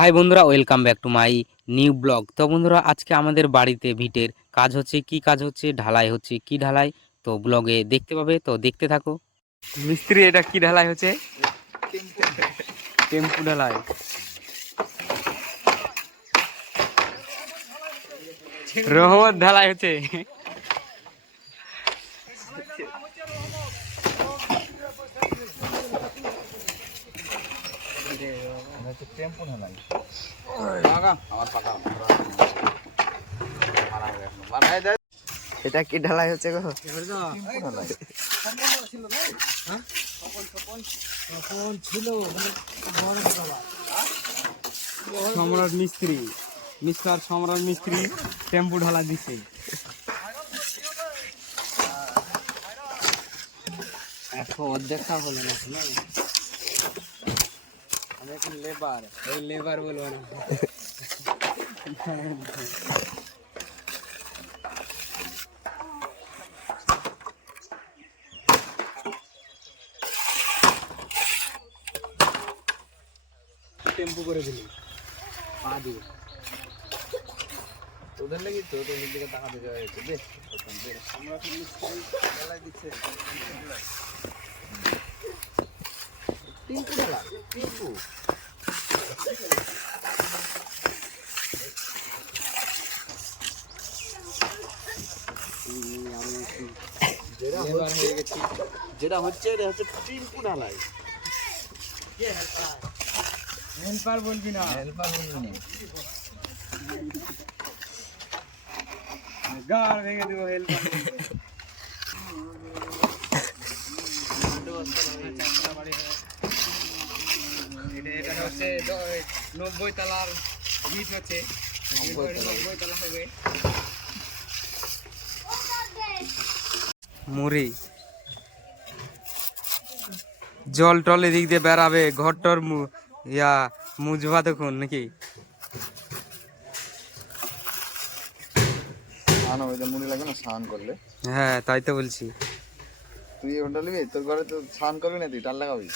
High বন্ধুরা welcome back to my new blog তো বন্ধুরা, আজকে আমাদের বাড়িতে ভিটের কাজ হচ্ছে, কি কাজ হচ্ছে, ঢালাই হচ্ছে, কি ঢালাই? তো ব্লগে দেখতে পাবে, তো দেখতে থাকো। মিস্ত্রি, এটা কি ঢালাই হচ্ছে? টেম্পু ঢালাই। রহমত ঢালাই হচ্ছে। এটা কি ঢালাই হচ্ছে গো? সম্রাট মিস্ত্রি মিস্টার সম্রাট মিস্ত্রি টেম্পু ঢালা দিচ্ছে এখন অর্ধেকটা হলো না আমি এখন লেবার লেবার বলব না। টেম্পু করে দিলি। পা দিয়ে। তোদের লাগি তো তোদের দিকে টাকা দিতে হয়েছে দে। আমরা দিচ্ছে। টিঙ্কু ঢালা টিঙ্কু যেটা হচ্ছে এটা হচ্ছে টিঙ্কু ঢালাই হেল্পার বলবি না? হেল্পার বলবি গার ভেঙে দেবো হেল্পার। এটা হচ্ছে দ- নব্বই তলার ভিত হচ্ছে। নব্বই তলা হবে। মুড়ি। জল টল এদিক দিয়ে বেড়াবে ঘর টর ইয়া মুজবা দেখুন নাকি? স্নান মুড়ি লাগবে না স্নান করলে। হ্যাঁ তাই তো বলছি। তুই ওটা নিবি? তোর ঘরে তো স্নান করবি না তুই টাল লাগাবি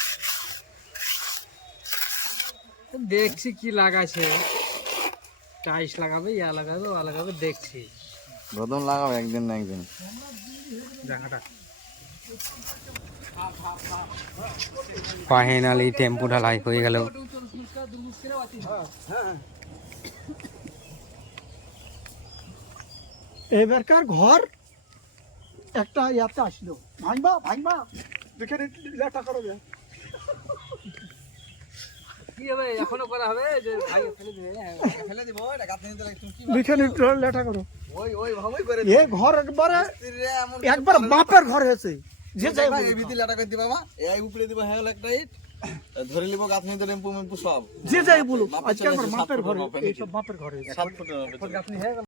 দেখছি কি লাগাছে টাইস লাগাবে ইয়া লাগাবে ও লাগাবে দেখছি। প্রথম লাগাবে একদিন না একদিন। জায়গাটা ফাইনালি টেম্পু ঢালাই হয়ে গেল। এবারকার ঘর? একটা ইয়াতে আসলো। ভাঙবা ভাঙবা। দেখে লেটা করবে এখনও করা হবে? যে ভাই ফেলে দিবে ফেলে দিব। এটা গাছ নিতে লাগে তুমি কি দেখে লেটা করো। ওই ওই ভাবেই করে এ ঘর একবারে একবার বাপের ঘর হয়েছে। যে যাই ভাই। এই লাটা করে দিবা মা। এই উপরে দিবা হ্যাঁ একটা ইট ধরে লিব গাছ নিতে টেম্পু মেম্পু সব। যে যাই আমার বাপের বাপের ঘরে। হয়েছে।